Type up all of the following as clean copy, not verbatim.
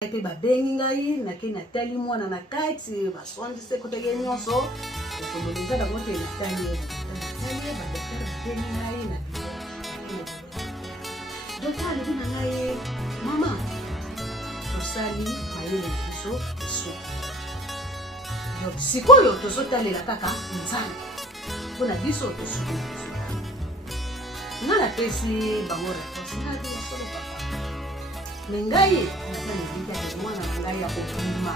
Ete ba bengi ngai na ke na tali mwana na kati ba sondi se kote ge nyonso ko moleza da mote na tali ba dokter bengi ngai na dokter ali na ngai mama tosali mayele biso so yo sikoyo tozotalela kaka nzambe mpona biso tosuki nga na pesi bango réponse nga te solo papa Mengai, nasema nilija mwana ngai ya kupima.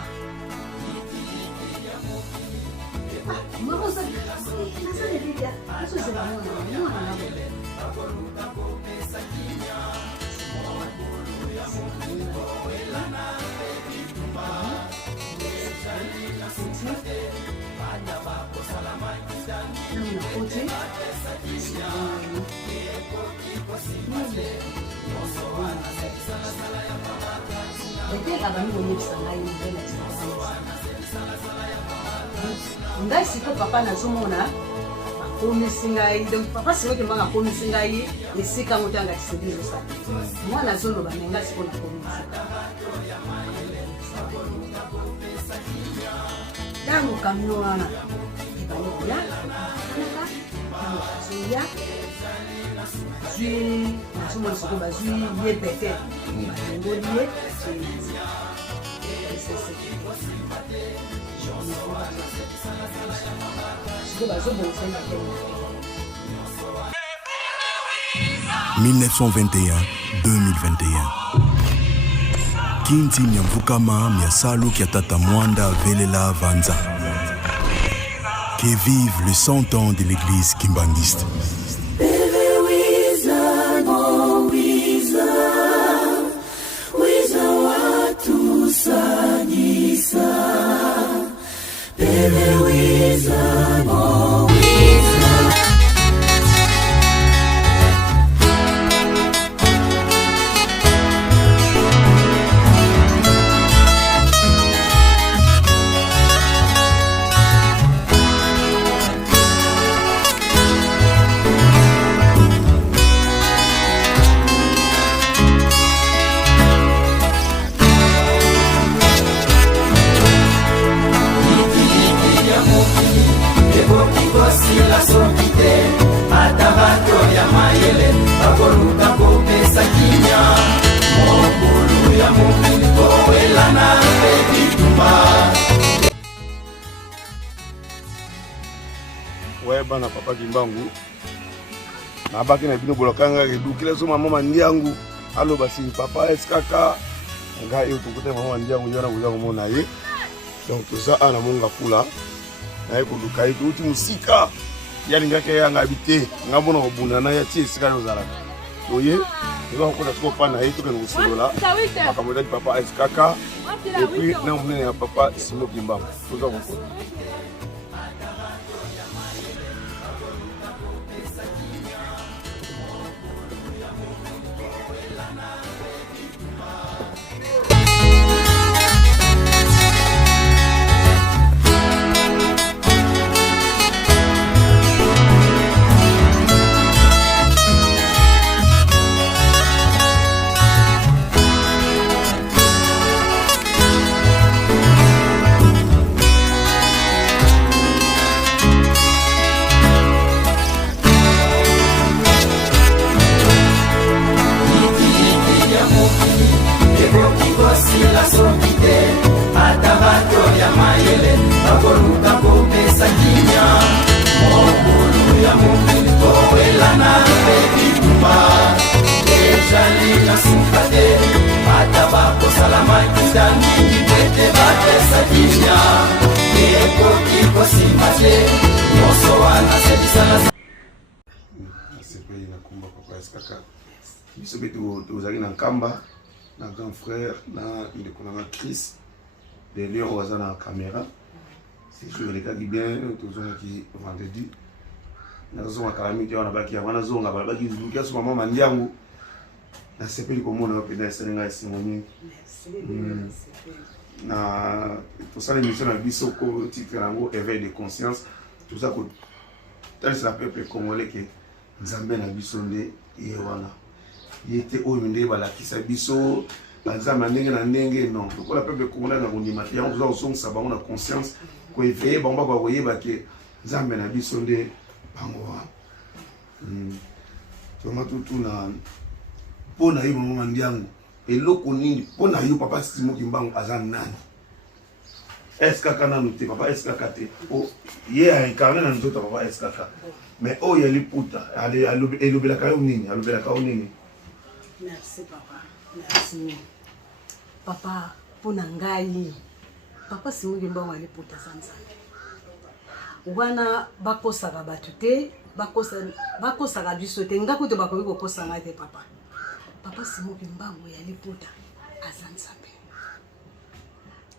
Mama sasa nasema nilija, hizo zile mwana nabo. Ngai siko papa na zomona akomisi ngai donc papa siko ke mbanga akomisi ngai esika moto anga kisedile sa mwana zoloba ngai siko na komisi tango kamino wana ya ya zui nasomona siko bazui ye pete ngoliye « 1921-2021 Kinti Nyamvukama Miasalu Kiatata Mwanda Velela Vanza. Que vive le 100 ans de l'église kimbangiste. Ouais, bana papa Kimbangu. Na baki na bino bolokanga redukile so mama ndiangu. Allo basi papa eskaka. Nga yo tukuta mama ndiangu yana kuja kumona ye. Donc tout ça ana monga fula. Na ye kuluka ye tuti musika. Yani ngake yanga habité. Ngabona obuna na ya tie sika yozala. Oye, ngo ko ko pa na ye to kenu silola. Akamoda papa eskaka. Et puis na mune ya papa Simo Kimbangu. Tout ça beaucoup. Na grand frère na ndekona Chris de Léon waza na caméra c'est sûr les gars qui bien tous qui vendredi na zo makalami tu na baki ya wana zo ngaba baki zukia so mama ndiangu na sepeli komona openda serenga simoni na tout ça l'émission na biso ko titre yango éveil de conscience tout ça ko tel c'est la peuple congolais que nzambe na biso nde yewana yete oyo nde balakisa biso banzambe na ndenge non lokola peuple congolais na kondima te yango tozosongisa bango na conscience koeveye bango bakoyeba ke nzambe na biso nde bango wana toma tutuna mpo na yo mama Ndiangu eloko nini mpo na yo papa Simon Kimbangu aza nani eskaka nanu te papa eskaka te ye aincarne na nzoto papa eskaka mais oyo aliputa elobelaka yo nini Merci papa, merci papa pona ngai papa Simon Kimbangu aliputa sanza wana bakosaka batu te bakosaka biso te ngako te bakoki kokosanga te papa Simon Kimbangu yaliputa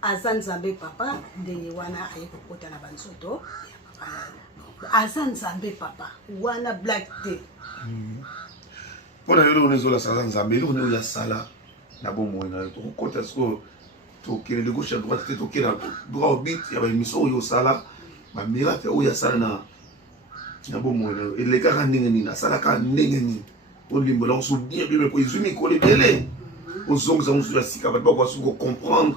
aza nzambe papa ndenge wana aye kokota na banzoto ya papa aza nzambe papa wana black te mpona yo loko nezola sala nzambe eloko neo ya sala na bomoi na yo tokokota sikoyo tokende gauche ya droite te tokenda droit au but ya baémission oyo osala bamiracle oyo asala na bomoi na yo elekaka ndenge nini asalaka ndenge nini olimbola mosusu bien bien po ezwi mikolo ebele ozongisa mosusu ya sika bato bakoka suki kocomprendre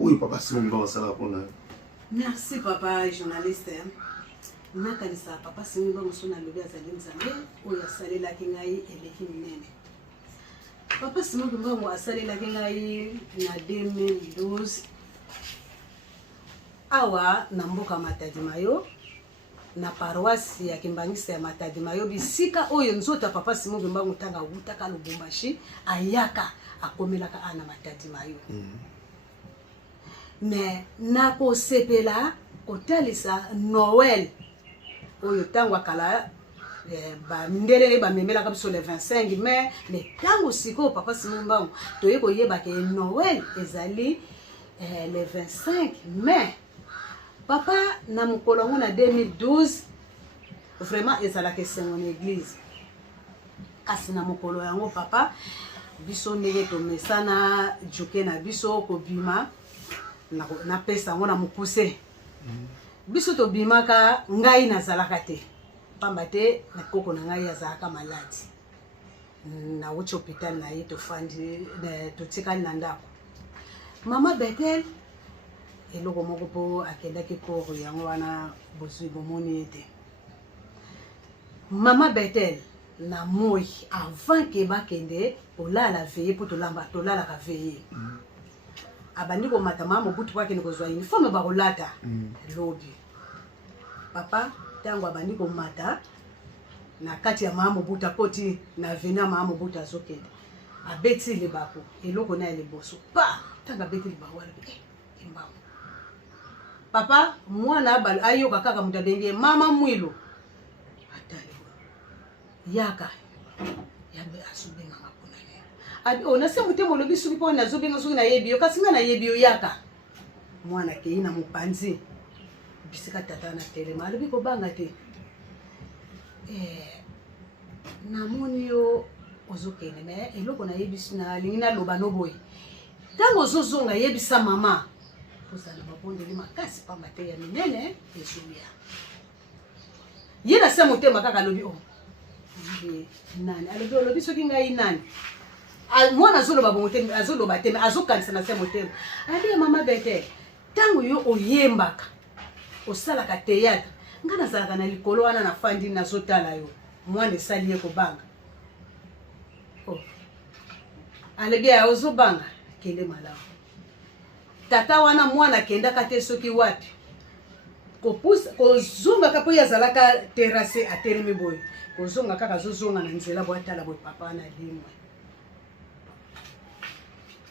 oyo papa Simon Kimbangu asalaka mpona yo. Merci papa journaliste nakanisa papa Simon Kimbangu so nalobi azali nzambe oyo asalelaki ngai eleki minene. Papa Simon Kimbangu asalelaki ngai na 2012 awa na mboka Matadi Mayo na paroisse ya Kimbangisa ya Matadi Mayo bisika oyo nzota papa Simon Kimbangu tanga utaka Lubumbashi ayaka akomelaka ana Matadi Mayo. Mais nako sepela kotalisa Noël oyo tango akala ba ndelele ba memelaka biso le 25 mai mais tango siko papa Simon Kimbangu toye koyeba ke Noël ezali le 25 mai. Papa na mukolo na 2012 vraiment ezalaka esengo na église kasi na mukolo yango papa biso ndenge tomesana joke na biso kobima na pesa ngo na mukuse biso tobimaka ngai nazalaka te pamba te na koko na ngai azalaka maladi na wuti hôpital na ye tofandi totikali na ndako mama Bethel eloko moko po akendaki koro yango wana bozwi bomoni ete mama Bethel na moi avant ke bakende olala veye po tolalaka veye abandi komata mama butu kwake ni kozwa uniforme bakolata lobi papa tango abandi komata na kati ya mama buta poti na vena mama buta azokende abeti libako eloko na liboso pa tanga beti libako wala Kimbangu papa mwana abal ayoka kaka mutabengie mama mwilo atali yaka yabe asubenga makuna ne abi ona se mutemo lobi subi po na zobenga subi na yebiyo kasi nga na yebiyo yaka mwana keina mupanzi bisika tata na telema lobi ko banga te namoni yo ozokene me eloko na yebisi na lingina loba noboy tango zozonga yebisa mama ozala mabondeli makasi pamba te ya minene ezuya ye na se motema kaka lobi nani alobi olobi soki ngai nani mwana azoloba bomotema azoloba teme azokanisa na se motema ali mama Bethel tango yo oyembaka osalaka théâtre nga nazalaka na likolo wana na fandi nazotala yo mwana esali ye kobanga alobi ozobanga kende malamu tata wana mwana kendaka te soki wapi kopusa kozonga kapo yazalaka terrasse atelemi boye kozonga kaka azozonga na nzela bo atala boye papa wana limwe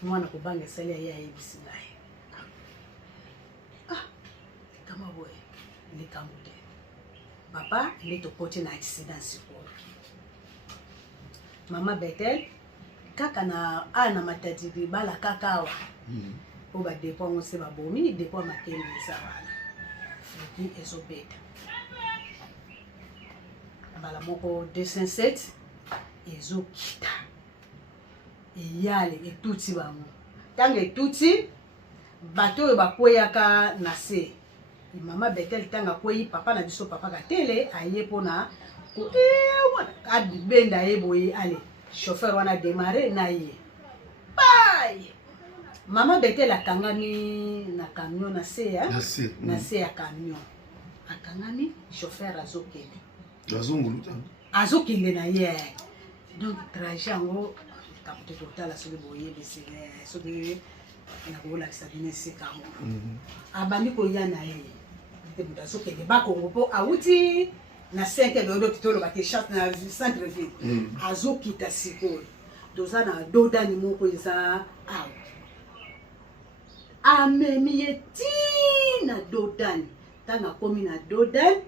mwana kobanga esali aye ayebisi ngai kama boye likambo te papa nde tokoti na accident sikoyo mama Bethel kaka na ana Matadi libala kaka awa po badepo yango se babomi depo makende eza wana foki ezobeta mbala moko 207 ezokita eyale etuti bango ntango etuti bato oyo bakweyaka na se mama Bethel ntango akweyi papa na biso papa Katele aye mpona abenda ye boye ale chauffeur wana démarré na ye Bye. Maman Bettel akangami na camion na se ya. Na se ya camion. Akangami chauffeur azokende. Azokende na ye. Donc trajet ngo kapte total asoli boye bisile. Soki na ko la sabine se kamo. Abandi ko ya na ye. Te azokende ba Kongo po awuti na 5 dodo titolo ba ke chat na centre ville. Azokita sikoyo. Doza na dodani moko eza awa. Amemiye ti na dodani. Tanga komi na dodani.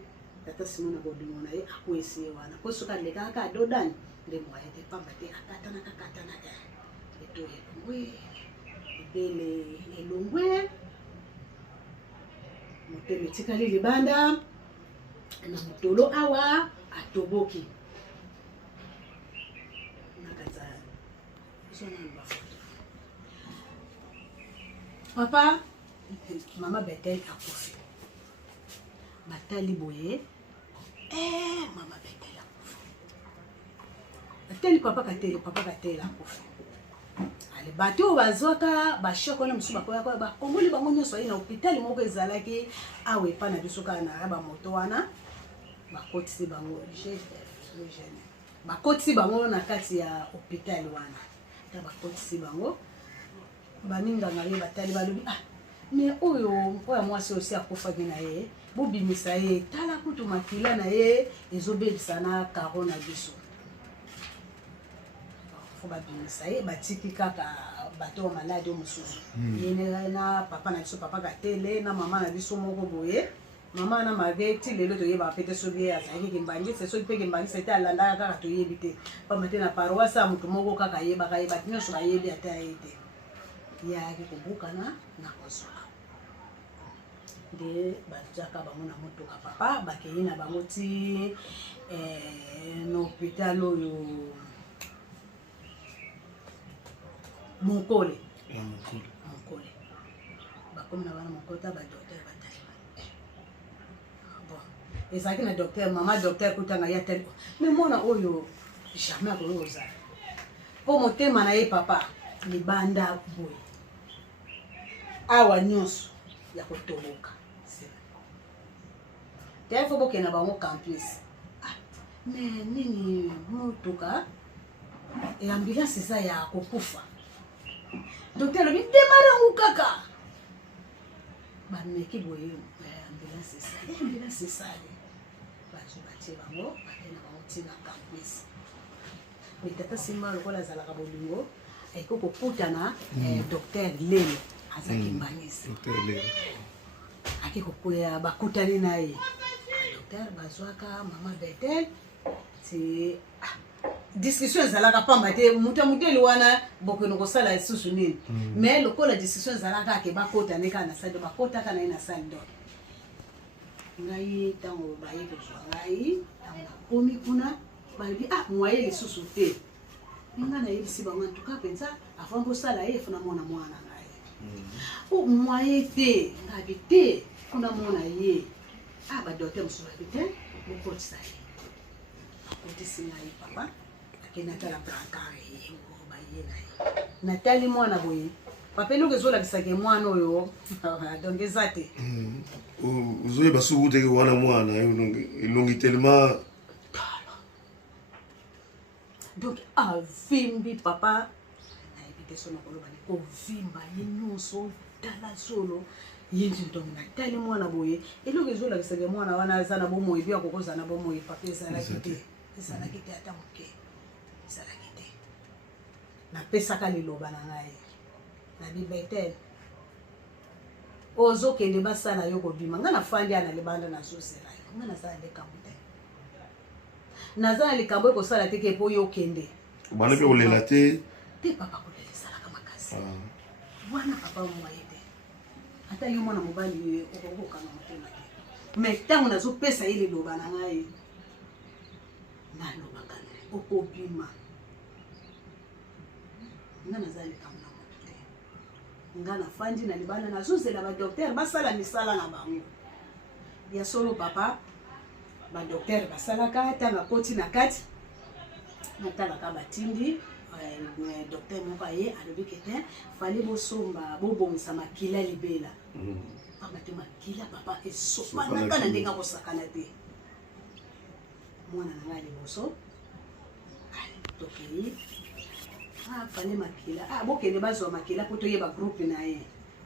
Tata Simona bodimo na ye akwese wana. Ko soka leka ka dodani. Le moye te pamba te akatana ka. Eto elongwe. Ebele elongwe. Moteme tikali libanda. Na mutolo awa atoboki. Papa, Maman Bettel a couffé. Matali boye. Maman Bettel a couffé. Matali papa kateli a couffé. Ale bato bazoka ba shoko na musuba ko ba kongoli bango nyoso na hôpital moko ezalaki awe pa na biso kana ba moto wana ba kotisi bango jeune. Ba kotisi bango na kati ya hôpital wana. Ta ba kotisi bango baninga ngale batali balobi mais oyo mwasi aussi akufa na ye bobimisa ye tala kutu makila na ye ezobebisa na corona biso fo babimisa ye batiki kaka bato malade mususu yene na papa na biso papa katele na mama na biso moko boye mama na mageti lelo to yeba pete sobi azaki kimbangi se sobi peke kimbangi c'était alanda kaka to yebite pa matena paroisse mutu moko kaka yeba tino so bayebi ata yete ya kukubukana na kosola de bataka bango na motoka papa bakeyi na bango ti no hôpital oyo Monkole bakomi na bana mokota ba docteur batali bon ezalaki na docteur mama docteur kutanga ya tel mais mwana oyo jamais akoyoza po motema na ye papa libanda boye awa nyonso ya kotoboka tefo bokena bango campus mais nini motuka e ambulance eza ya kokufa docteur lobi demare ngu kaka bameki boye ambulance esali bato batie bango bakena bango ntina campus mais tata Simba lokola azalaka bolingo eko kokutana docteur lelo azaki mbangisi aki kokoya bakutani na ye docteur bazwaka Maman Bettel ti discussion ezalaka pamba te muteli wana bokeno kosala susu nini mais lokola discussion ezalaka ke bakotane kana na salle bakotaka na ye na salle d'or ngai tango baye kozwa ngai tango nakomi kuna balobi mwaye lisusu te ninga na yebisi bango en tout cas penza avant kosala ye funa mona mwana ngai mwaye te ngabi te kuna mona ye ba docteur mususu babi te bokotisa ye akotisi ngai papa akenda tala brancard ye baye na ye natali mwana boye papa eloko ezolakisaka mwana oyo donc eza te ozoyeba suku teke wana mwana elongi tellement donc avimbi papa nayebi te so nakoloba ni kovimba ye nyonso tala solo ye ntongo natali mwana boye eloko ezolakisaka mwana wana aza na bomoi bia kokoza na bomoi papa ezalaki te ata moke ezalaki te napesaka liloba na ngai nabi Bettel ozokende basala yo kobima nga nafandi ana libanda nazozela yo nga nazala likambo te nazala likambo ekosala te ke po yo okende bana mpe kolela te papa kolela esalaka makasi wana papa moye te ata yo mwana mobali okokokanga motema te mais ntango nazopesa ye liloba na ngai nalobaka okobima nga nazala likambo na moto te nga nafandi na libanda nazozela badocteur basala misala na bango ya solo papa badocteur basalaka ntango akoti na kati natalaka batindi docteur moko aye alobi kete fallait bosomba bobongisa makila libela papa te makila papa esopana kana ndenga kosakana te mwana nanga liboso tokei fallait makila bokende bazwa makila po toyeba groupe na ye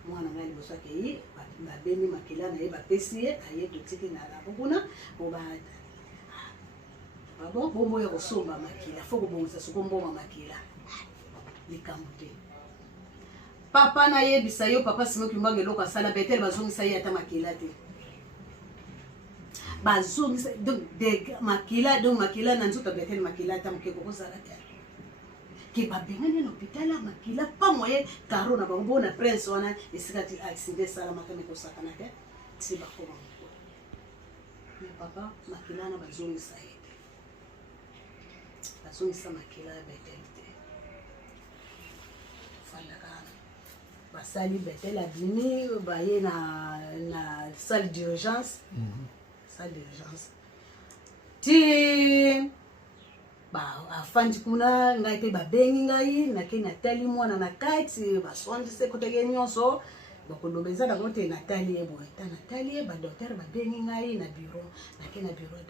mwana nanga liboso akei babemi makila na ye bapesi ye aye totiki na labo kuna bombo ya kosomba makila fo kobongisa soko mboma makila likambo te papa na yebisa yo papa simoki mbange eloko asala Bethel bazongisa ye ata makila te bazongisa donc makila na nzoto Bethel makila ata moke kokozala te ke babengani na hôpital ya makila pa moye karo na bango na prince wana esika ti accident salamaka ne kosakana te ti bakoma mais papa makila na bazongisa ye bazongisa makila ya Bethel te fandakana basali Bethel abimi baye na salle d'urgence ti afandi kuna ngai pe babengi ngai nake natali mwana na kati basondise koteke nyonso bakolobeza bango te natali ye boye ta natali ye badokter babengi ngai na bureau nake na bureau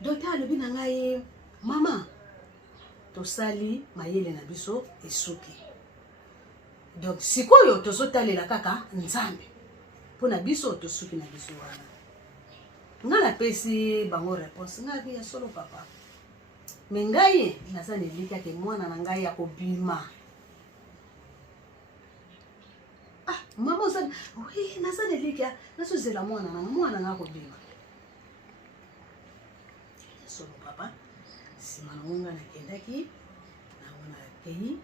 docteur alobi na ngai mama tosali mayele na biso esuki donc sikoyo tozotalela kaka nzambe mpona biso tosuki na biso wana nga napesi bango réponse nga bi ya solo papa me ngai naza nelika ke mwana na ngai ya kobima mama oza oui naza nelika nazozela mwana nga kobima solo papa sima na ngonga nakendaki naona akei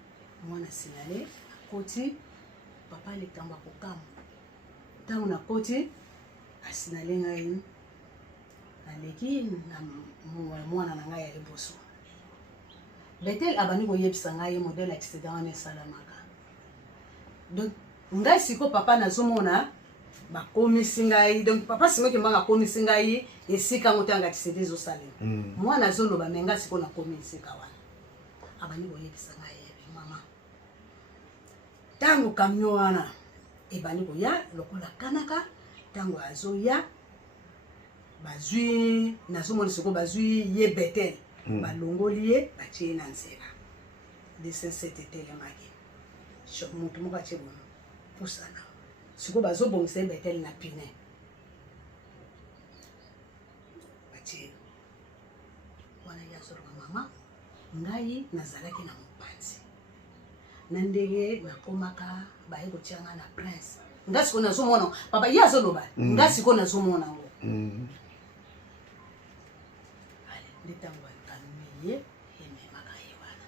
mwana sinale akoti papa likambo akokama ntango nakoti asinale ngai naleki na mwana na ngai ya liboso Bethel abandi koyebisa ngai modele accident wana esalamaka donc ngai siko papa nazomona bakomisi ngai donc papa simoki mbanga akomisi ngai esika ngo tanga accident ezosalema mwana azoloba me ngai siko nakomi esika wana abandi koyebisa ngai mama ntango kamio wana ebandi koya lokola kanaka ntango azoya bazwi nazomona siko bazwi ye Bethel balongoli ye batie na nzela desensete telemaki motu moko atie bono pusana siko bazobongisa ye Bethel na pine batie wana ya soloka mama ngai nazalaki na mopanzi na ndenge nakomaka baye kotianga na prince nga siko nazomona papa ye azoloba nga siko nazomona ngo ndetango akamie ememaka ye wana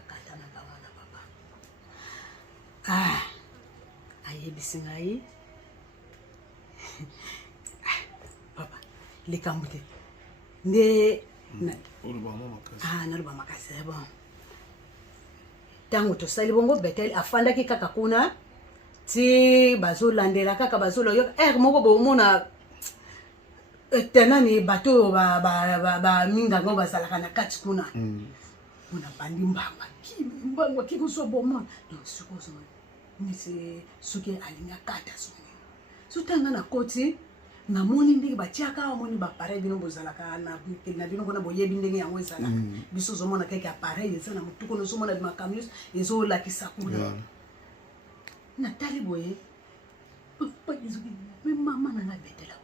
akatanaka wana papa ayebisi ngai papa likambo te nde naloba makasi bon ntango tosali bongo Bethel afandaki kaka kuna ti bazolandela kaka bazoloyoka moko bomona tenani bato mingango bazalaka na kati kuna mona bandi mbangwa kikozwa bomona donc sikozo nisi suki alinga kata soni sutanga na koti namoni ndenge batiaka amoni bapareil bino bozalaka na bino kona boyebi ndenge yango ezala biso zomona keke appareil eza na mutuko nozomona bimakamius ezolakisa kuna natali boye mama nanga Bethel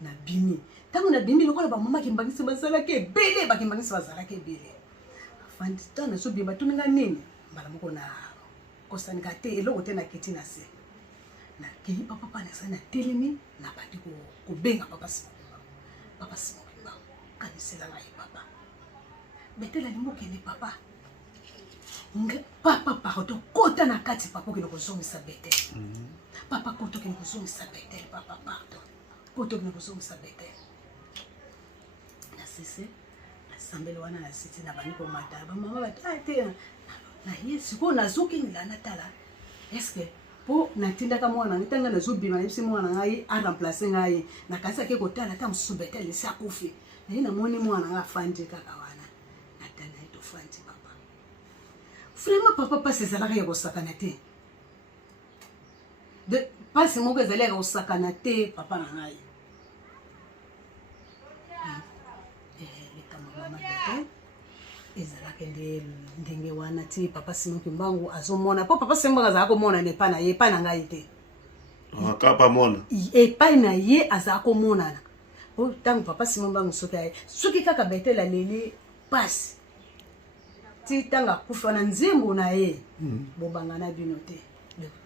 na bimi tango na bimi lokola bamama kimbangisi bazalaki ebele bakimbangisi bazalaki ebele afandi tana so bimba tuninga nini mbala moko na kosanika te eloko te na kiti na se na kei papa na sana telemi na bandi kobenga papa simba kanisela ngai papa Bethel alingo kende papa pardon kota na kati papa kino kozongisa Bethel papa koto kino kozongisa Bethel papa pardon koto kino kozongisa Bethel na sese asambele wana na siti na bani komata mama batate na yesu ko nazoki ngilana tala eske po natindaka mwana ngitanga nazobima nipsi mwana ngai a remplacer ngai na kanisa ke kotala ta musu Bethel sakufi na ina moni mwana nga fandi kaka wana vraiment papa passe ezalaka ya kosakana te de passe moko ezalaka kosakana te papa na ngai likambo mama Bethel ezalaka ndenge wana ti papa Simon Kimbangu azomona po papa Simon azalaka komona nepa na ye epai na ngai te kapa mona epai na ye azalaka komonana po ntango papa Simon Kimbangu soki kaka Bethel aleli pasi ti ntango akufa na nzembo na ye bobangana bino te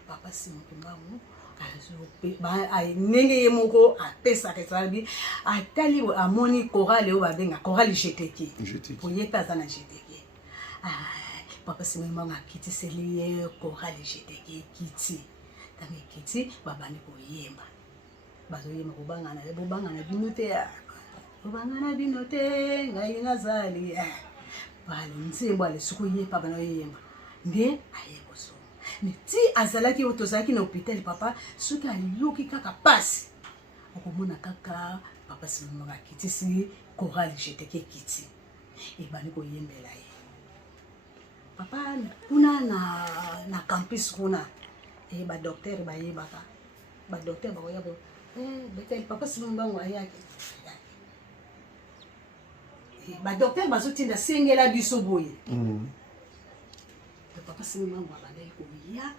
papa Simon Kimbangu ndenge ye moko apesaka ezalabi atali amoni chorale oyo babenga chorale jeteke po ye mpe aza na jeteke papa Simon Kimbangu akitiseli ye chorale jeteke ekiti ntango ekiti babandi koyemba bazoyemba bobangana bino te ngai nazali bale nzembo ale suku ye papa na yemba nde aye koso mais ti azalaki otozalaki na hôpital papa soki aliyoki kaka pasi okomona kaka papa Simon Kimbangu akitisi chorale jeteke kiti ebandi koyembela ye papa kuna na campus kuna badocteur bayebaka badocteur bakoyaba Bethel papa Simon Kimbangu ayaki badocteur bazotinda sengela biso boye papa Simon Kimbangu abandaki koya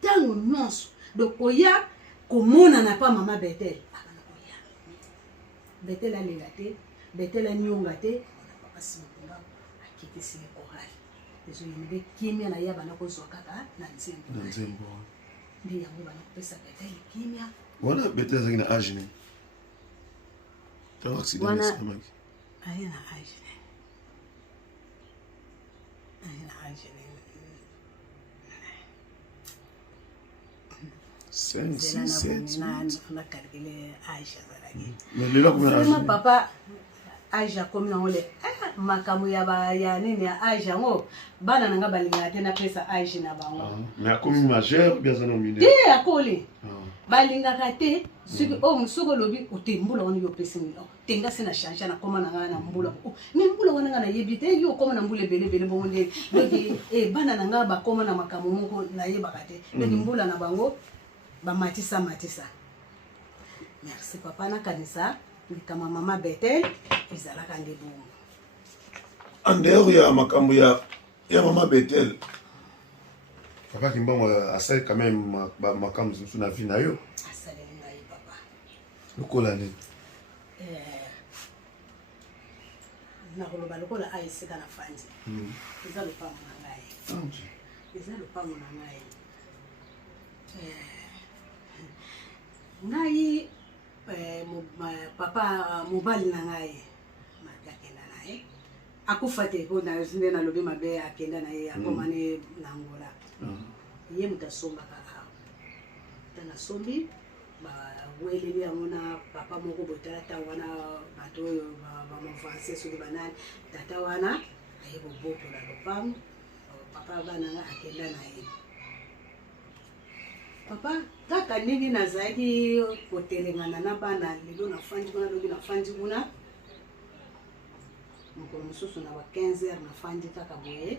ntango nyonso donc oya komonana pa mama Bethel abanda koya Bethel alenga te Bethel anyonga te papa Simon Kimbangu akitisi ye chorale ezoyembe kimia na ye abanda kozwa kaka na nzembo nde yango bana kopesa Bethel kimia wana Bethel azalaki na age nini ntango accident esalamaki aye na age papa age akomi nango le makambo ya nini ya age yango bana nanga balingaka te napesa age na bango mais akomi majeur bien aza na mineur te akoli balingaka te soki soki olobi ote mbula wana yo opesi milo tenga se na change na koma na ngai na mbula mais mbula wana nga na yebi te yo koma na mbula ebele bongo nde donc bana nanga bakoma na makambo moko nayebaka te donc mbula na bango bamatisa merci papa nakanisa likama mama Bethel ezalaka nde bongo en dehors ya makambo ya mama Bethel papa Kimbangu asali quand même makambo mosusu na vie na yo asaleli ngai papa lokola nini nakoloba lokola esika na fandi eza lopango na ngai ngai papa mobali na ngai akenda na ye akufa te po nde nalobi mabe akenda na ye akomani na Angola ye moto asombaka awa ntango asombi baweleli yango na papa moko boye tata wana bato oyo bamovanse soki banani tata wana aye kobotola lopango papa bana nga akenda na ye papa kaka ndenge nazalaki kotelengana na bana lelo nafandi kuna lobi nafandi kuna mokolo mosusu na ba 15h nafandi kaka boye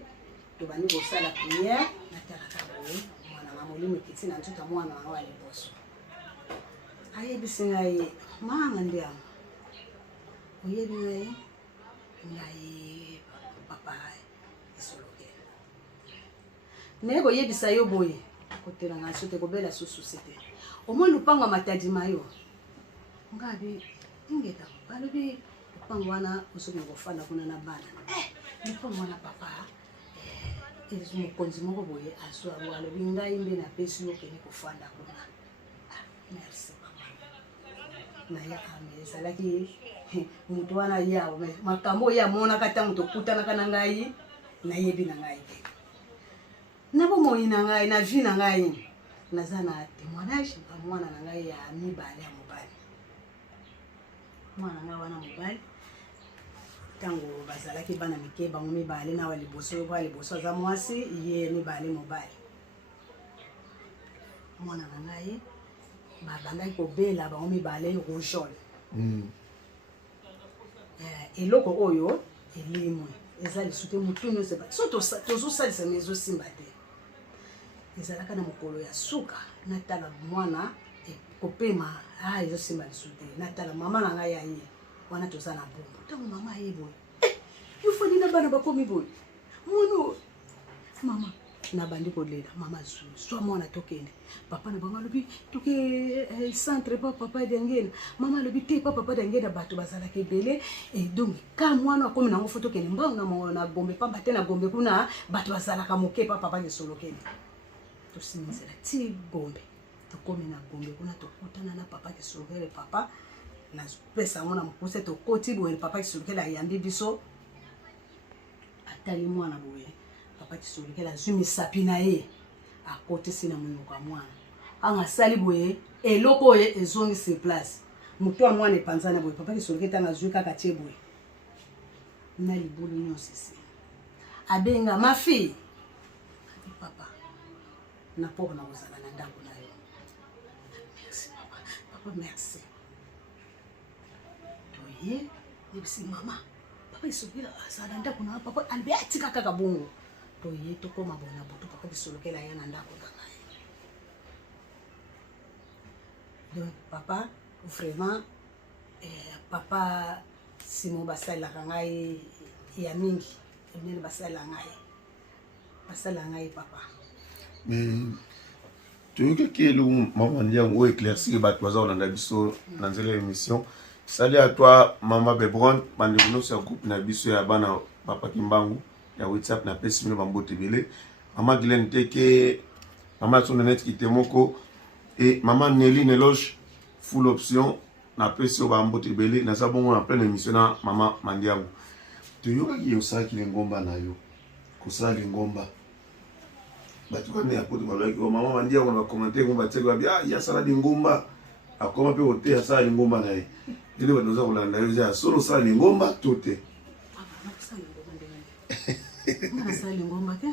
tobandi kosala priere natalaka boye mwana na molimo ekiti na nzoto mwana na wa liboso ayebisi ngai manga ndi yango oyebi ngai papa esolokela naye koyebisa yo boye kotelanga so te kobela susu sete omoi lupango matadima yo ngabi ingeta balobi lupango wana osoki kofanda kuna na bana lupango wana papa mokonzi moko boye alobi ngai mbe napesi yo okende kofanda kuna merci naye ezalaki moto wana yawo makambo oyo amonaka ntango tokutanaka na ngai nayebi na ngai te na bomoi na ngai na vie na ngai naza na témoignage mwana na ngai ya mibale ya mobali mwana ngai wana mobali ntango bazalaki bana mike bango mibale na wa liboso aza mwasi ye mibale mobali mwana na ngai babandaki kobela bango mibale rougeole eloko oyo elimwe ezali soute mutunu se ba so to sali se mezo simba te ezalaka na mokolo ya suka natala mwana kopema ezo simba soute natala mama na ngai aye wana toza na bombo tango mama aye boy yufani na bana bakomi boy mono mama na bandi kolela mama so mwana tokende papa na bango lobi toke centre papa dengena mama lobi te papa dengena bato bazala ke belé et donc ka mwana akomi nango foto kende mbanga na gombe pamba te na gombe kuna bato bazala ka moke papa ke solo kende to sinisela ti gombe to komi na gombe kuna to kutana na papa ke solo kende papa na pesa mwana mpuse to koti boye papa ke solo kende ayambi biso atali mwana boye papa kisolekela zumi sapina ye akote sina munoko ya mwana anga sali boye eloko ye ezongi se place mutu wa mwana epanzana boye papa kisoleketa nga zui kaka tie boye na libulu nyonso esi abenga ma fille papa na poko na kozala na ndako na yo merci papa merci toye nebisi mama papa kisolekela azala ndako na papa albe atika kaka bongo toye tokoma bona butu papa kisolokela ya na ndako kaka donc papa vraiment papa simo basala ngai ya mingi emene basala ngai papa mais tu que le maman Ndiango éclaircir ba toi on a biso dans l'émission. Salut à toi maman Bebron bandino sur groupe na biso ya bana papa Kimbangu ya WhatsApp na pesi mino bambote belé maman Glen Teke maman Sonenet Kitemoko et maman Nelly Neloge full option na pesi bambote belé na sa bongo en pleine émission na maman Mandiango to yoka ki yosa ki ngomba na yo kusala ngomba batu ko ne apote ba like maman Mandiango na commenter ngomba tseko bia ya sala ngomba akoma pe hote ya sala ngomba na ye ile banoza kolanda yo ya solo sala ngomba tote mwana sali ngomba ke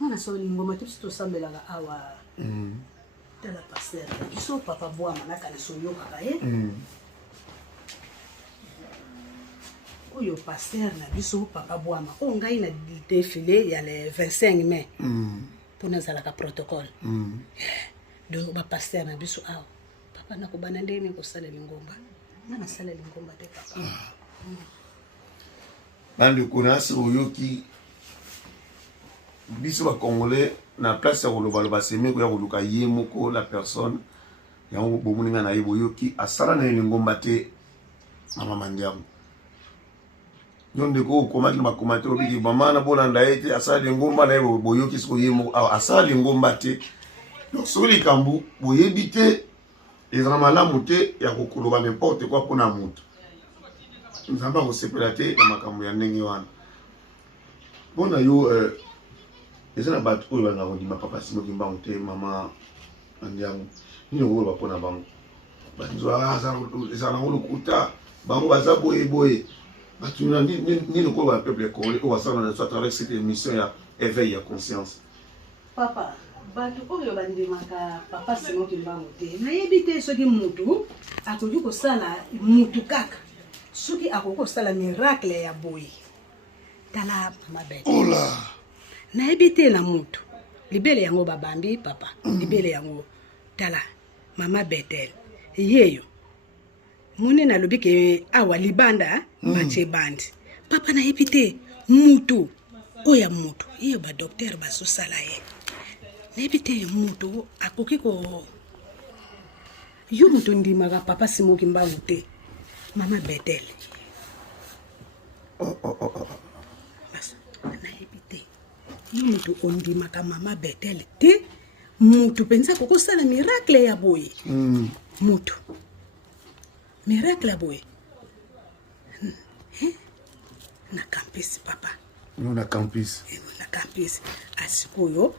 mwana sali ngomba to sambelaka awa tala pasteur kiso papa bwama nakale soyo kaka ye oyo pasteur na biso papa bwama o ngai na défilé ya le 25 mai pour nazalaka protocole donc ba pasteur na biso awa papa nakobana ndeni kosala lingomba mwana sala lingomba te papa bande konasi oyoki biso ba congolais na place ya koloba semi ko ya koluka ye moko la personne ya bomuninga na yebo yoki asala na lingomba te mama Mandiango yonde ko komaki ma commenter obiki mama na bolanda ete asala lingomba na yebo boyoki siko ye moko asala lingomba te donc soli kambu boyebi te ezala malamu te ya kokoloba n'importe quoi pona mutu nzamba kosepela te na makambo ya ndenge wana bona yo ezana bato oyo bana ondima papa Simo Kimbangu te mama Mandiango nini okoba pona bango banzo ezana olokuta bango baza boye batu nini okoba peuple congolais oyo basala na à travers cette émission ya éveil ya conscience papa bato oyo bandimaka papa Simo Kimbangu te nayebi te soki mutu akoki kosala mutu kaka soki akoki kosala miracle ya boye tala mabete ola nayebi te na mutu libele yango babambi papa libele yango tala mama Betel yeyo mune na lobi ke awa libanda bache bandi papa nayebi te mutu oya mutu iyo ba docteur basosala ye nayebi te mutu akoki ko yo mutu ndimaka papa Simo Kimbangu te mama Betel nayebi te yo mutu ondimaka mama Betel te mutu pensa kokosala miracle ya boye mutu miracle ya boye na campus papa na campus asikoyo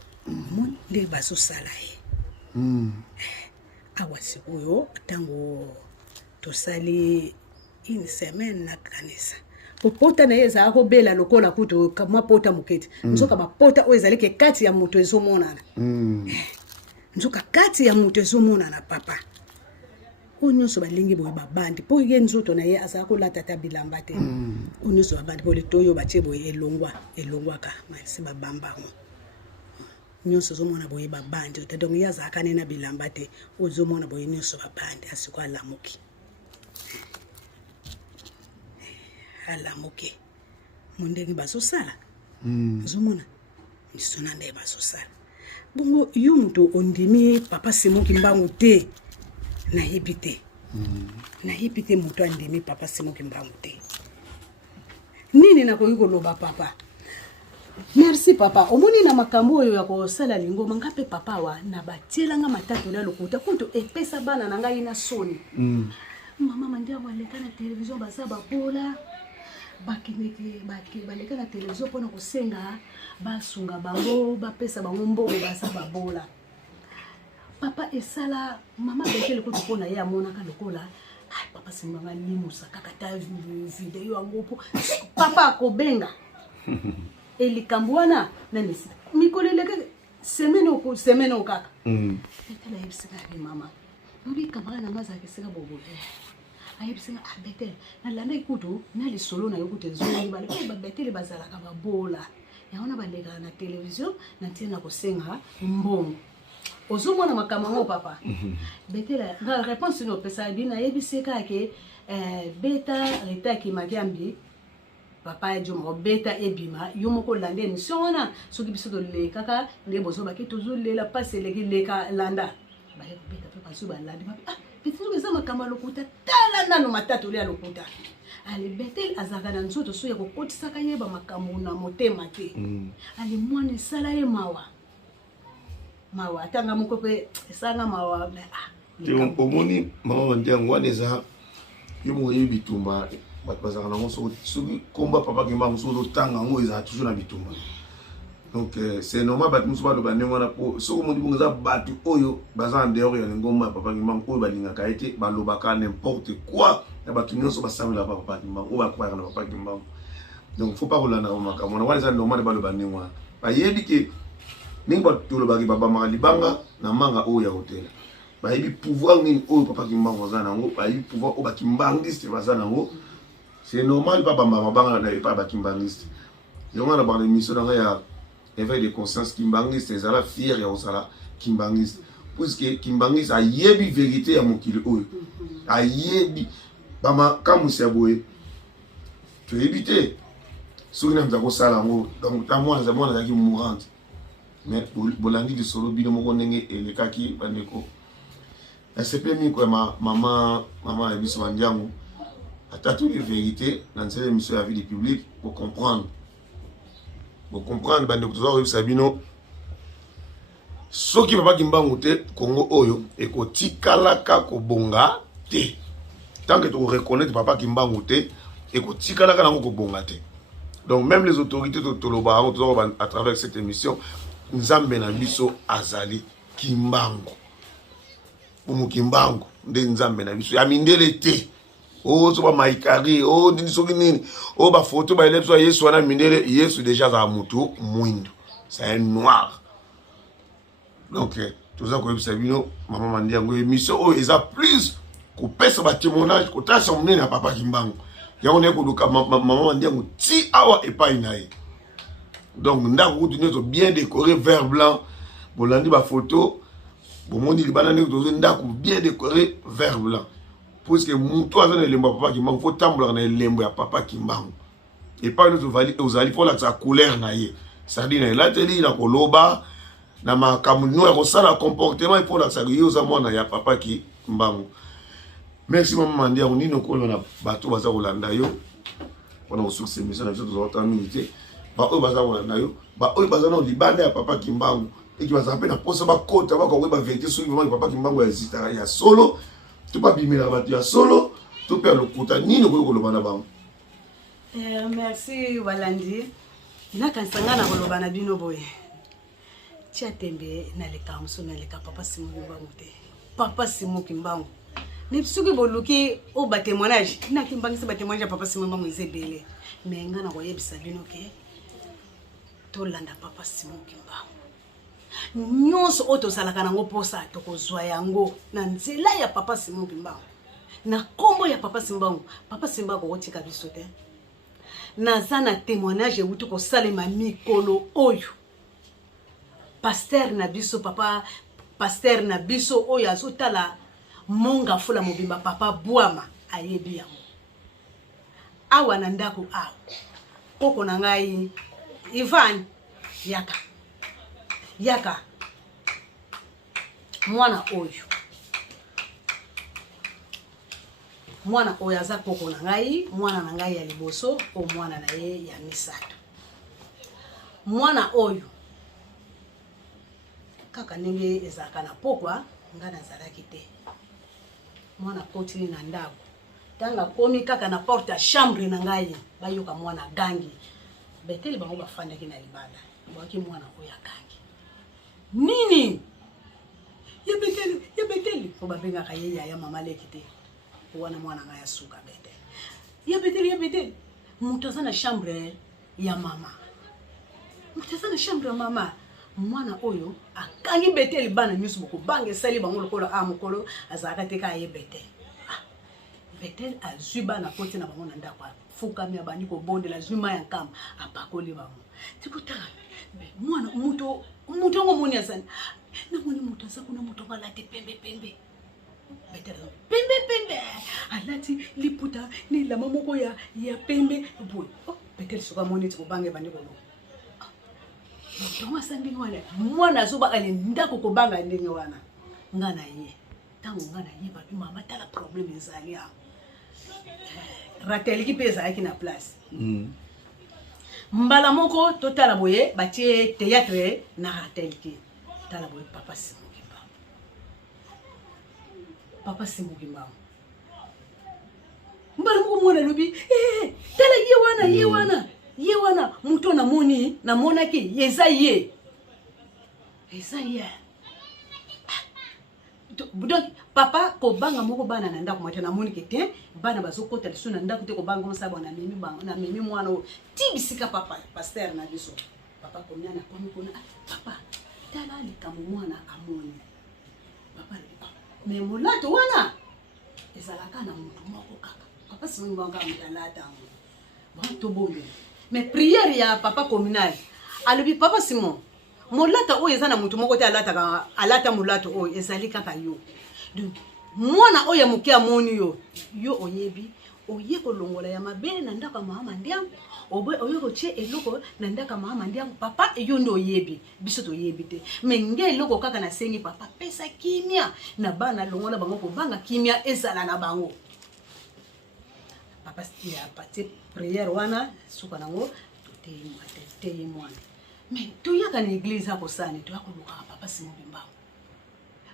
nde bazosala ye awa sikoyo ntango tosali une semaine na kanisa popota na ye ezalaka kobela lokola kutu mwa pota moketi nzoka bapota oyo ezalaki kati ya moto ezomonana nzoka kati ya moto ezomonana papa onyoso balingi boye babandi po ye nzoto na ye azala kolata ta bilamba te onyoso babandi po letoyo batie boye elongwaka malisi babambango nyonso zomona boye babandi te donc ye azalaka ne na bilamba te ozomona boye nyonso babandi asiko alamuki mondenge bazosala ozomona misona nde bazosala bongo yo mutu ondimi papa Simoki Mbangu te nayebi te mutu andimi papa Simoki Mbangu te nini nakoki koloba papa merci papa omoni na makambo oyo ya kosala lingoma ngape papa wa na batielanga matatu la lokuta kuto epesa bana na ngai na soni mama mandia waleka na television baza babola baleka na television pona kosenga basunga bango bapesa bango mbogo baza babola papa esala mama bekele kuto pona ye amonaka lokola papa simbanga limusa kaka ta video yango po papa akobenga elikambuana nani mikoleleke semaine okaka betela yebisika ke mama mbi kamara na maza ke sika bobo ayebisika betela na landa ikutu na lisolo na yokutu ezongi bale ba betele bazalaka babola yaona baleka na television na tina kosenga mbongo ozomona makambo papa betela na réponse no pesa bina yebisika ke beta retaki magiambi papa ejomo beta ebima yomoko lande émission wana soki biso to le kaka nde bozo baki toujours lela passer leka landa ba beta pe pasu ba lande beta to eza makamba lokuta tala nano matatu le lokuta ali betel azaka na nzoto so ya kokotisa ka yeba makambo na motema te ali mwana sala ye mawa atanga moko pe esanga mawa omoni mama Mandiango wana eza yomo yebi tumba bazaka nango soki komba papa Kimbangu soki otanga yango ezala toujours na bitumba donc c'est normal bato mosusu baloba ndenge wana po soki omoni bongo eza bato oyo baza en dehors ya lingomba ya papa Kimbangu oyo balingaka ye te balobaka n'importe quoi na bato nyonso basambelaka papa Kimbangu oyo bakwayaka na papa Kimbangu donc faut pas kolandaka makambo wana wana eza normal baloba ndenge wana bayebi ke ndenge bato tolobaki babamaka libanga na manga oyo ya hotela bayebi pouvoir nini oyo papa Kimbangu aza nango bayebi pouvoir oyo bakimbangiste baza nango. C'est normal pas bamba n'avait pas bakimbangiste. Et on a parlé d'émission dans la éveil de conscience kimbangiste, c'est la fière ya osala kimbangiste. Puisque kimbangiste a yebi vérité à mon kilo oyo. A yebi bama kamusia boye. Tu éviter. Souvent nous avons ça là donc ta moi na qui mourante. Mais bolandi de solo bino moko ndenge et le kaki bandeko. La CPMI quoi maman Ebiso Mandiango. À toutes les vérités dans cette émission de la vie du public pour comprendre. Pour comprendre, Bandeko Sabino, ce qui ne va pas Kimbangu te, Congo Oyo, et que Tikalaka Kobonga te. Tant que tu reconnais papa Kimbangu te, et que Tikalaka Kobonga te. Donc même les autorités de Toloba, à travers cette émission, nous avons Biso Azali Kimbangu. Pour Kimbangu, nous avons Biso Amindele te. Oh, so ba maikari, oh, soki nini, oh, ba photo, ba élève, so Yesu wana mindele, Yesu déjà za mutu, mwindo. C'est un noir. Donc, tout ça, comme Sabino, maman Mandiango, émission, oh, ils a plus, qu'on pèse ba témoignage, qu'on tâche son nez à papa Kimbangu. Ya on est pour le maman Mandiango, ti awa et pas inaï. Donc, nda route, nous bien décoré, vert blanc, bon, l'andi ba photo, bon, mon dit, les bananes, nda bien décoré, vert blanc. Puisque mutu aza na lembo papa Kimbangu faut tambola na lembo ya papa Kimbangu et pas nous ozali pour la sa couleur na ye ça dit na la teli na koloba na makambo no ya kosala comportement il faut la sa yoza mwana ya papa Kimbangu. Merci maman Mandiango nino ko na bato baza kolanda yo on a source mission na biso to minute ba oyo baza kolanda yo ba oyo baza na libanda ya papa Kimbangu et qui va s'appeler na posa ba kota ba ko ba vérité sur vraiment papa Kimbangu ya zitara ya solo. Tu pas bimer la batte solo, tu perds le kota ni le kolobana bang. Merci Walandi. Na kansanga na kolobana bino boye. Tia tembe na le kamso na le papa Simoki Mbangu te. Papa Simoki Mbangu. Mais suki boluki o ba témoignage, na kimbangisa ba témoignage papa Simoki Mbangu ezebele. Mais nga na koyebisa bino ke to landa papa Simoki Mbangu. nyonso oto salaka nango posa tokozwa yango na nzela ya papa Simon Kimbangu na kombo ya papa Simbangu. Papa Simbangu kotika biso te naza na témoignage euti kosalema mikolo oyo pasteur na biso papa pasteur na biso oyo azotala monga fula mobimba papa Bwama ayebi yango awa na ndako awa koko na ngai Ivan yaka mwana oyo aza koko na ngai, mwana na ngai ya liboso o mwana na ye ya misato. Mwana oyo kaka ndenge ezalaka na pokwa nga nazalaki te. Mwana kotili na ndako tanga komi kaka na porte ya chambre na ngai bayoka mwana gangi beteli bango bafandaki na libanda bwaki mwana oyo akangi nini ya beteli ko babengaka ye ya mama leki te wana mwana ngai asuka beteli ya beteli mutaza na chambre ya mama mwana oyo akangi beteli bana nyusu boko bange sali bango lokolo mokolo azaka te ka ye beteli Betel azwi bana koti na bango na ndako fukami abani ko bondela zuma ya nkama apakoli bango tikutaka mwana muto ngo moni asani na moni muto asakuna muto balate pembe Betel pembe alati liputa ni la mamoko ya pembe boy Betel soka moni tiko bange bani ko muto asandi ngwana mwana azoba ale ndako ko banga ndenge wana ngana ye tango ngana ye ba mama tala problème ezali ya rateli ki pesa yaki na place mbala moko totala boye batie théâtre na rateli ki tala boye papa Simon Kimbangu mbala moko mwana lobi tala ye wana muto na moni na monaki yeza ye donc papa ko banga moko bana na ndako mata na moni kete bana bazokota liso na ndako te ko banga mosaba na mimi mwana o tibisika papa pasteur na biso papa ko nyana ko mona papa tala likambo mwana amoni papa mais molato wana ezalaka na mutu moko kaka papa Simon banga mutalata to bombe mais prière ya papa communal alobi papa Simon molata oyo eza na mutu moko te alata molato oyo ezali kaka yo donc mwana oyo moke amoni yo oyebi oye kolongola ya mabele na ndaka mama ndiangu oye kotie eloko na ndaka mama ndiangu papa eyo ndo oyebi biso to oyebi te mais nge eloko kaka na sengi papa pesa kimia na bana longola bango ko banga kimia ezala na bango papa ya pati prière wana suka nango te mwana mais toyaka na église hapo sana toyakoluka papa Simon Kimbangu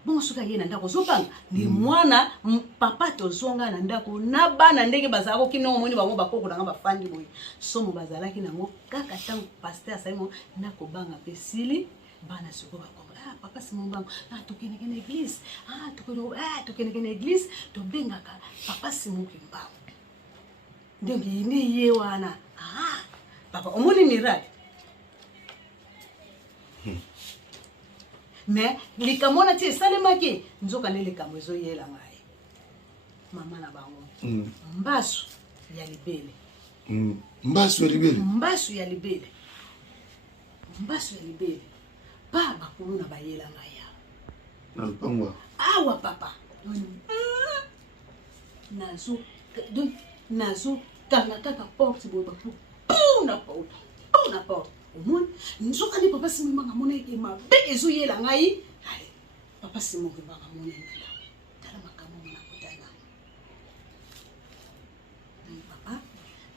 bon suka ye na ndako zopanga ni mwana papa tozonga na ndako na bana ndenge bazako kino moni bango bakoko na bafandi boye somo bazalaki nango kaka tango pasteur Simon na kobanga pesili bana soko bakoko papa Simon Kimbangu tokene na église tokene na église to bengaka papa Simon Kimbangu donc ni ye wana papa omoni miracle mais likamona ti esalemaki nzoka ne likambo ezoyela ngai mama na bango mbasu ya libele pa bakulu na bayela ngai na lupango awa papa nazo kaka porte boye bakulu na porte omoni nzoka ni papa Simon Kimbangu mona ke mabe ezoyela ngai papa Simon Kimbangu mona ngala tala makambo na kotana papa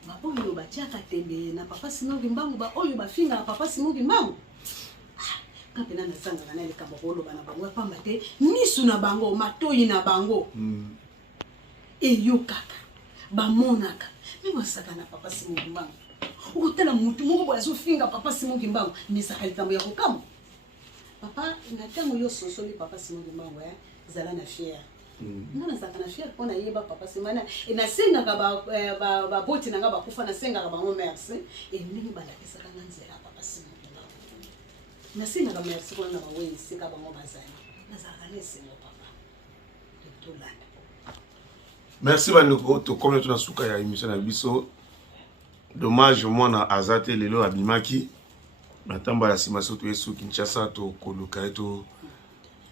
maboyo batiaka tembe na papa Simon Kimbangu ba oyo bafinga papa Simon Kimbangu kapena na sanga na likambo koloba na bango pamba te misu na bango matoyi na bango eyo kaka bamonaka mibosaka na papa Simon Kimbangu ukutela mutu moko bazofinga papa Simon Kimbangu misaka likambo ya kokamo papa na tango yo sosoli papa Simon Kimbangu zala na fier ngana saka na fier pona yeba papa Simon na senga ba boti na ba kufa na senga ba ngo merci et ningi bala kesaka nzela papa Simon Kimbangu merci na merci pour na bawe sika bango bazali nazaka nesi mo papa to landa. Merci banoko to comme tu na suka ya émission na biso. Dommage moi na azate lelo abimaki. Natamba la simaso to yesu Kinshasa to koluka to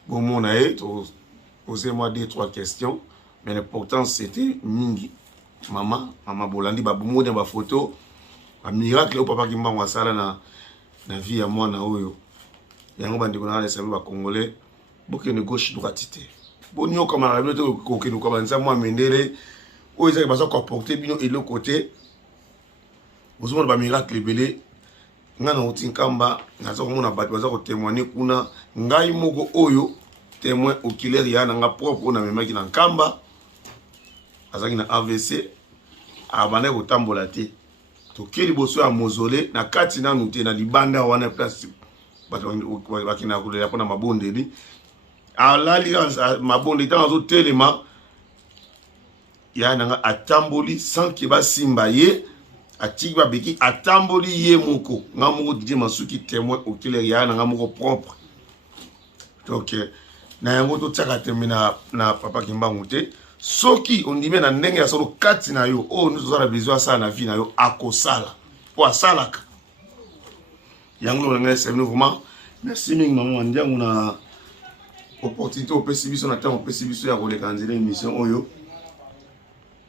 bon mon aé to poser moi 2-3 questions mais l'important c'était mingi maman Bolandi ba bomo de ba photo ba miracle au papa Kimbangu asala na vie ya moi na oyo yango bandiko na sabi ba congolais bokene gauche droite te bonio comme la bibliothèque ko ke ko banza moi mendele o ezali baso ko porter bino et le côté bozoma ba miracle belé ngana utinkamba nazo komona bato baza ko témoigner kuna ngai moko oyo témoin oculaire ya nga propre na memaki na nkamba azaki na AVC abana ko tambola te to keli boso ya mausolée na kati na nuté na libanda wana place bato bakina ko ya pona mabondeli alali mabondeli tanzo telema ya nga atamboli sans que ba simba ye atiki ba beki atamboli ye moko nga moko DJ Masuki témoin oculaire ya nga moko propre. Donc na yango to tsaka temina na papa Kimbangu te soki ondime na ndenge ya solo kati na yo o nous avons besoin ça na vie na yo akosala po asalaka yango na ngese vraiment merci mingi maman ndiangu na opportunité au pesibiso na temps au pesibiso ya koleka nzela émission oyo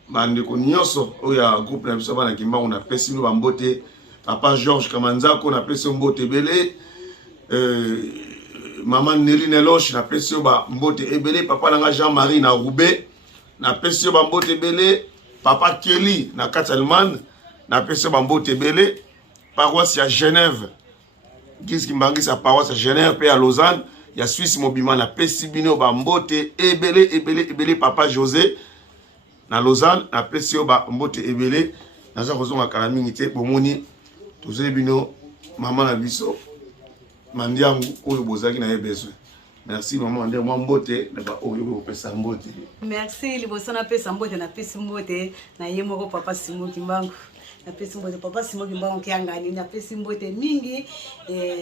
bande ko nyoso oya groupe na biso bana Kimbangu na pesibino bambote papa Georges Kamanzako na peso mbote belé maman Nelly Neloche na pesio ba mbote ebele papa nanga Jean-Marie na Roubaix na pesio ba mbote ebele papa Kelly na Catalman na pesio ba mbote ebele paroisse ya Genève Gis Kimbangu sa paroisse ya Genève pe à Lausanne ya Suisse mobima na pesibino ba mbote ebele papa José na Lausanne na pesio ba mbote ebele na za kozonga kala mingi te bomoni tozeli bino mama na biso Mandiangu oyo bozaki na besoin. Merci maman Mandiangu mbote na ba oyo ko pesa mbote. Merci liboso na pesa mbote na pesa mbote na ye moko papa Simon Kimbangu. Na pesa mbote papa Simon Kimbangu kiangani na pesa mbote mingi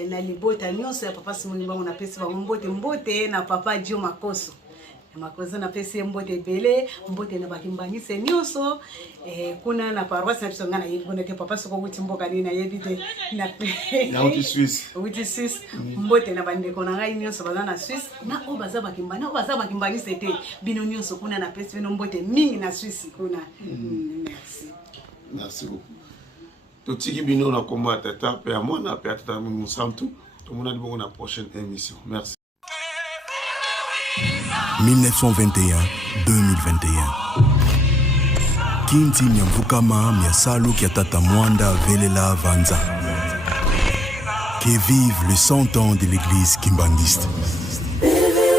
na libota nyonso ya papa Simon Kimbangu na pesa mbote na papa Dio Makoso. Makoso na pesa mbote bele mbote na bakimbangise nyonso kuna na paroisse na biso ngana yebona te papa soko wuti mboka ni na yebite na wuti Suisse mbote na bandeko na ngai nyonso baza na Suisse na obaza bakimbangise te bino nyonso kuna na pesa bino mbote mingi na Suisse kuna merci beaucoup to tiki bino na komba tata pe a mwana pe tata musamtu to mona libongo na prochaine émission merci 1921-2021 Kinti Nyamvukama Miasalu Kiatata Mwanda Velela Vanza. Que vive le 100 ans de l'église kimbangiste. Pele